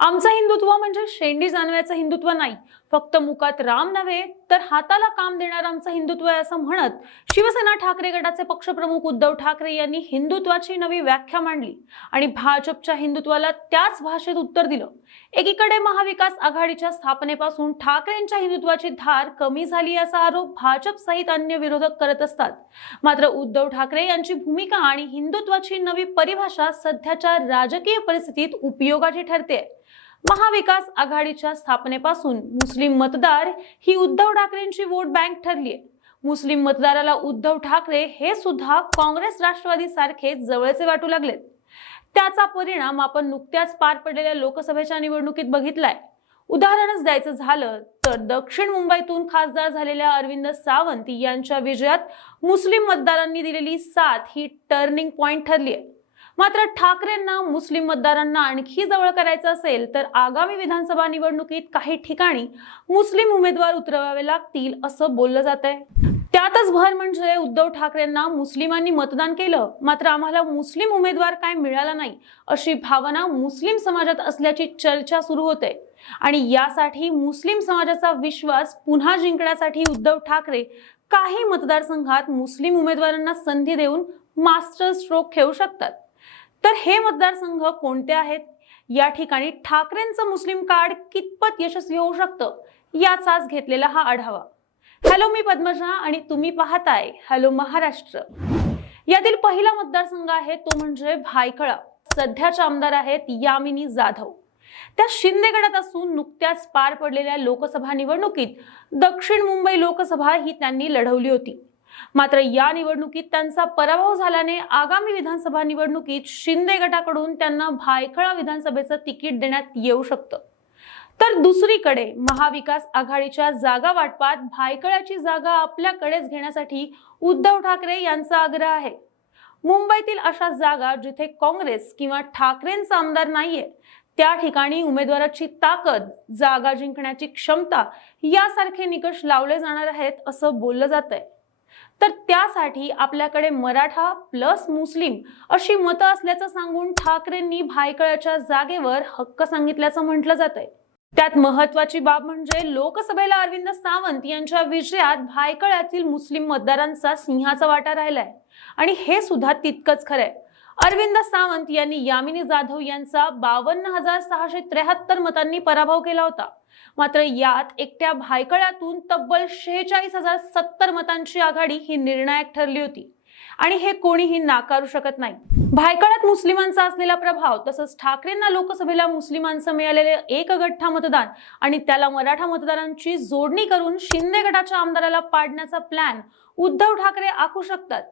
आमचं हिंदुत्व म्हणजे शेंडी जानव्याचं हिंदुत्व नाही. फक्त मुखात राम नव्हे तर हाताला काम देणार आमचं हिंदुत्व आहे असं म्हणत शिवसेना ठाकरे गटाचे पक्षप्रमुख उद्धव ठाकरे यांनी हिंदुत्वाची नवी व्याख्या मांडली आणि भाजपच्या हिंदुत्वाला त्याच भाषेत उत्तर दिलं. एकीकडे महाविकास आघाडीच्या स्थापनेपासून ठाकरेंच्या हिंदुत्वाची धार कमी झाली असा आरोप भाजप सहित अन्य विरोधक करत असतात. मात्र उद्धव ठाकरे यांची भूमिका आणि हिंदुत्वाची नवी परिभाषा सध्याच्या राजकीय परिस्थितीत उपयोगाची ठरते. महाविकास आघाडीच्या स्थापनेपासून मुस्लिम मतदार ही उद्धव ठाकरेंची वोट बँक ठरली आहे. मुस्लिम मतदाराला उद्धव ठाकरे हे सुद्धा काँग्रेस राष्ट्रवादी सारखे जवळचे वाटू लागलेत. त्याचा परिणाम आपण नुकत्याच पार पडलेल्या लोकसभेच्या निवडणुकीत बघितलाय. उदाहरणच द्यायचं झालं तर दक्षिण मुंबईतून खासदार झालेल्या अरविंद सावंत यांच्या विजयात मुस्लिम मतदारांनी दिलेली साथ ही टर्निंग पॉइंट ठरली आहे. मात्र ठाकरेंना मुस्लिम मतदारांना आणखी जवळ करायचं असेल तर आगामी विधानसभा निवडणुकीत काही ठिकाणी मुस्लिम उमेदवार उतरवावे लागतील असं बोललं जात आहे त्यातच भर म्हणजे उद्धव ठाकरेंना मुस्लिमांनी मतदान केलं मात्र आम्हाला मुस्लिम उमेदवार काय मिळाला नाही अशी भावना मुस्लिम समाजात असल्याची चर्चा सुरू होते. आणि यासाठी मुस्लिम समाजाचा विश्वास पुन्हा जिंकण्यासाठी उद्धव ठाकरे काही मतदारसंघात मुस्लिम उमेदवारांना संधी देऊन मास्टर स्ट्रोक खेळू शकतात. तर हे मतदारसंघ कोणते आहेत? या ठिकाणी ठाकरेंचं मुस्लिम कार्ड कितपत यशस्वी होऊ शकतं? याचाच घेतलेला हा आढावा. हॅलो मी पद्मजा आणि तुम्ही पाहताय हॅलो महाराष्ट्र. यातील पहिला मतदारसंघ आहे तो म्हणजे भायखळा. सध्याच्या आमदार आहेत यामिनी जाधव. त्या शिंदे गटात असून नुकत्याच पार पडलेल्या लोकसभा निवडणुकीत दक्षिण मुंबई लोकसभा ही त्यांनी लढवली होती. मात्र या निवडणुकीत त्यांचा पराभव झाल्याने आगामी विधानसभा निवडणुकीत शिंदे गटाकडून त्यांना भायखळा विधानसभेचं तिकीट देण्यात येऊ शकतं. तर दुसरीकडे महाविकास आघाडीच्या जागा वाटपात भायखळ्याची जागा आपल्याकडेच घेण्यासाठी उद्धव ठाकरे यांचा आग्रह आहे. मुंबईतील अशा जागा जिथे काँग्रेस किंवा ठाकरेंचा आमदार नाहीये त्या ठिकाणी उमेदवाराची ताकद जागा जिंकण्याची क्षमता यासारखे निकष लावले जाणार आहेत असं बोललं जात आहे तर त्यासाठी आपल्याकडे मराठा प्लस मुस्लिम अशी मतं असल्याचं सांगून ठाकरेंनी भायखळ्याच्या जागेवर हक्क सांगितल्याचं म्हटलं जात आहे त्यात महत्वाची बाब म्हणजे लोकसभेला अरविंद सावंत यांच्या विजयात भायखळ्यातील मुस्लिम मतदारांचा सिंहाचा वाटा राहिलाय. आणि हे सुद्धा तितकंच खरंय. अरविंद सावंत यांनी यामिनी जाधव यांचा बावन्न हजार सहाशे त्र्याहत्तर मतांनी पराभव केला होता. मात्र यात एकट्या भायकळ्यातून तब्बल शेहेचाळीस हजार सत्तर मतांची आघाडी ही निर्णायक ठरली होती. आणि हे कोणीही नाकारू शकत नाही. भायखळ्यात मुस्लिमांचा असलेला प्रभाव तसंच ठाकरेंना लोकसभेला मुस्लिमांचं मिळालेले एक गठ्ठा मतदान आणि त्याला मराठा मतदारांची जोडणी करून शिंदे गटाच्या आमदाराला पाडण्याचा प्लॅन उद्धव ठाकरे आखू शकतात.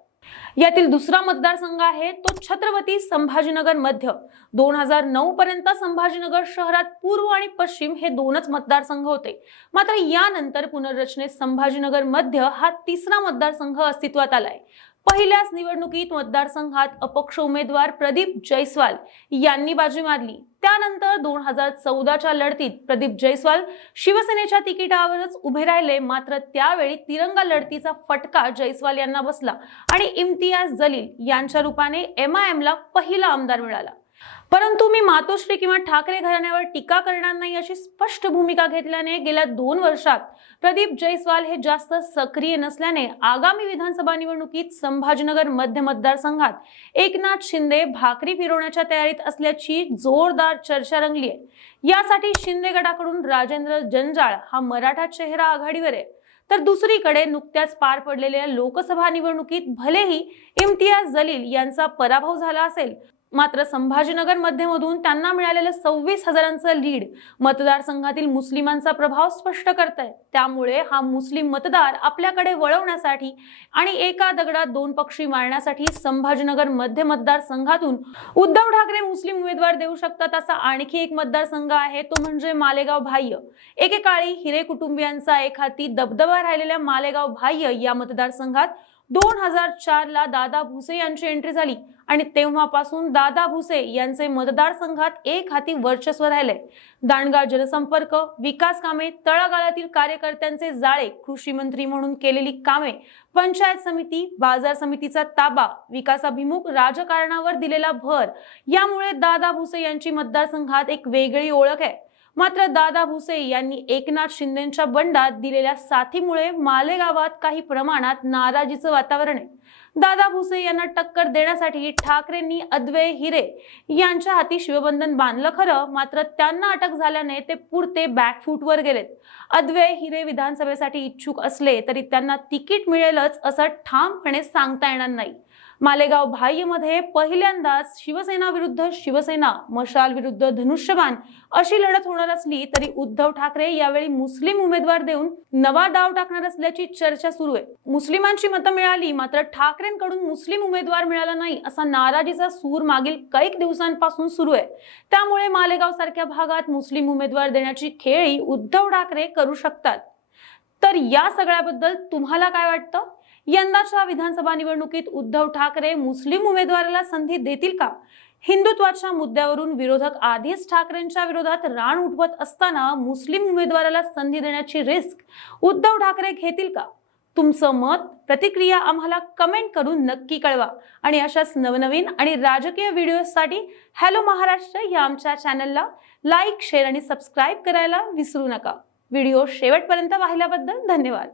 यातील दुसरा मतदारसंघ आहे तो छत्रपती संभाजीनगर मध्य. दोन हजार नऊ पर्यंत संभाजीनगर शहरात पूर्व आणि पश्चिम हे दोनच मतदारसंघ होते. मात्र यानंतर पुनर्रचनेत संभाजीनगर मध्य हा तिसरा मतदारसंघ अस्तित्वात आलाय. पहिल्याच निवडणुकीत मतदारसंघात अपक्ष उमेदवार प्रदीप जयस्वाल यांनी बाजी मारली. त्यानंतर दोन हजार चौदाच्या लढतीत प्रदीप जयस्वाल शिवसेनेच्या तिकिटावरच उभे राहिले. मात्र त्यावेळी तिरंगा लढतीचा फटका जयस्वाल यांना बसला आणि इम्तियाज जलील यांच्या रूपाने एम आय एमला पहिला आमदार मिळाला. परंतु मी मातोश्री किंवा ठाकरे घराण्यावर टीका करणार नाही अशी स्पष्ट भूमिका घेतल्याने गेल्या दोन वर्षात प्रदीप जयस्वाल हे जास्त सक्रिय नसल्याने आगामी विधानसभा निवडणुकीत संभाजीनगर मध्य मतदारसंघात एकनाथ शिंदे भाकरी फिरवण्याच्या तयारीत असल्याची जोरदार चर्चा रंगली आहे. यासाठी शिंदे गटाकडून राजेंद्र जंजाळ हा मराठा चेहरा आघाडीवर आहे. तर दुसरीकडे नुकत्याच पार पडलेल्या लोकसभा निवडणुकीत भलेही इम्तियाज जलील यांचा पराभव झाला असेल मात्र संभाजीनगर मध्यमधून त्यांना मिळालेलं सव्वीस हजारांचं लीड मतदारसंघातील मुस्लिमांचा प्रभाव स्पष्ट करत आहे त्यामुळे हा मुस्लिम मतदार आपल्याकडे वळवण्यासाठी आणि एका दगडात दोन पक्षी मारण्यासाठी संभाजीनगर मध्य मतदारसंघातून उद्धव ठाकरे मुस्लिम उमेदवार देऊ शकतात असा आणखी एक मतदारसंघ आहे तो म्हणजे मालेगाव बाह्य एकेकाळी हिरे कुटुंबियांचा एक हाती दबदबा राहिलेल्या मालेगाव बाह्य या मतदारसंघात दोन हजार चार ला दादा भुसे यांची एंट्री झाली आणि तेव्हापासून दादा भुसे यांचे मतदारसंघात एक हाती वर्चस्व राहिले. दांडगा जलसंपर्क विकास कामे तळागाळातील कार्यकर्त्यांचे जाळे कृषी मंत्री म्हणून केलेली कामे पंचायत समिती बाजार समितीचा ताबा विकासाभिमुख राजकारणावर दिलेला भर यामुळे दादा भुसे यांची मतदारसंघात एक वेगळी ओळख आहे. मात्र दादा भुसे यांनी एकनाथ शिंदेच्या बंडात दिलेल्या साथीमुळे मालेगावात काही प्रमाणात नाराजीचं वातावरण आहे. दादा भुसे यांना टक्कर देण्यासाठी ठाकरेंनी अद्वैय हिरे यांच्या हाती शिवबंधन बांधलं खरं मात्र त्यांना अटक झाल्याने ते पुरते बॅकफूटवर गेलेत. अद्वैय हिरे विधानसभेसाठी इच्छुक असले तरी त्यांना तिकीट मिळेलच असं ठामपणे सांगता येणार नाही. मालेगाव बाह्यमध्ये पहिल्यांदाच शिवसेना विरुद्ध शिवसेना मशाल विरुद्ध धनुष्यबाण अशी लढत होणार असली तरी उद्धव ठाकरे यावेळी मुस्लिम उमेदवार देऊन नवा डाव टाकणार असल्याची चर्चा सुरू आहे. मुस्लिमांची मतं मिळाली मात्र ठाकरेंकडून मुस्लिम उमेदवार मिळाला नाही असा नाराजीचा सूर मागील कैक दिवसांपासून सुरू आहे. त्यामुळे मालेगाव सारख्या भागात मुस्लिम उमेदवार देण्याची खेळी उद्धव ठाकरे करू शकतात. तर या सगळ्याबद्दल तुम्हाला काय वाटतं? यंदाच्या विधानसभा निवडणुकीत उद्धव ठाकरे मुस्लिम उमेदवाराला संधी देतील का? हिंदुत्वाच्या मुद्द्यावरून विरोधक आधीच ठाकरेंच्या विरोधात रान उठवत असताना मुस्लिम उमेदवाराला संधी देण्याची रिस्क उद्धव ठाकरे घेतील का? तुमचं मत प्रतिक्रिया आम्हाला कमेंट करून नक्की कळवा. आणि अशाच नवनवीन आणि राजकीय व्हिडिओसाठी हॅलो महाराष्ट्र या आमच्या चॅनलला लाईक शेअर आणि सबस्क्राईब करायला विसरू नका. व्हिडिओ शेवटपर्यंत पाहिल्याबद्दल धन्यवाद.